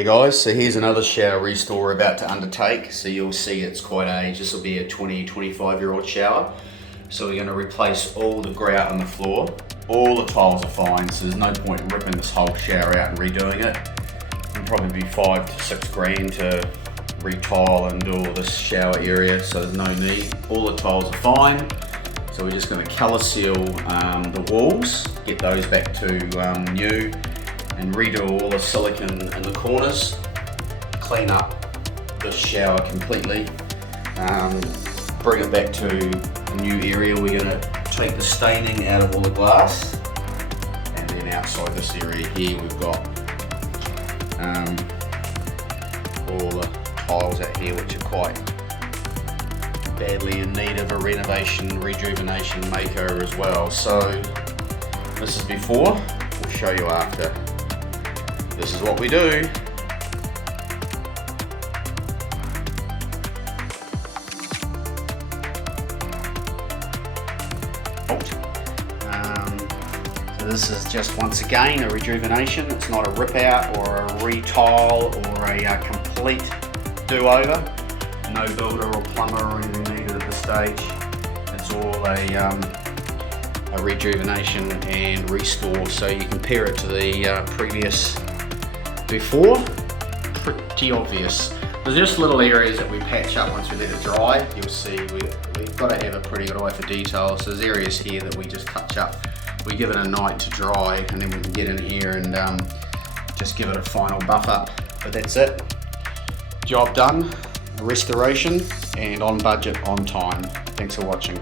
Hey guys, so here's another shower restore we're about to undertake. So you'll see it's quite aged. This will be a 25-year-old shower. So we're going to replace all the grout on the floor. All the tiles are fine, so there's no point in ripping this whole shower out and redoing it. It'll probably be 5 to 6 grand to retile and do all this shower area, so there's no need. All the tiles are fine. So we're just going to colour seal the walls, get those back to new, and redo all the silicone in the corners, clean up the shower completely, bring it back to a new area. We're going to take the staining out of all the glass, and then outside this area here we've got all the tiles out here which are quite badly in need of a renovation, rejuvenation, makeover as well. So this is before, we'll show you after. This is what we do. So this is just once again a rejuvenation. It's not a rip out or a retile or a complete do-over. No builder or plumber or anything needed at this stage. It's all a rejuvenation and restore. So you compare it to the previous before, pretty obvious. There's just little areas that we patch up once we let it dry. You'll see we've got to have a pretty good eye for detail. So there's areas here that we just touch up. We give it a night to dry, and then we can get in here and just give it a final buff up. But that's it. Job done. Restoration, and on budget, on time. Thanks for watching.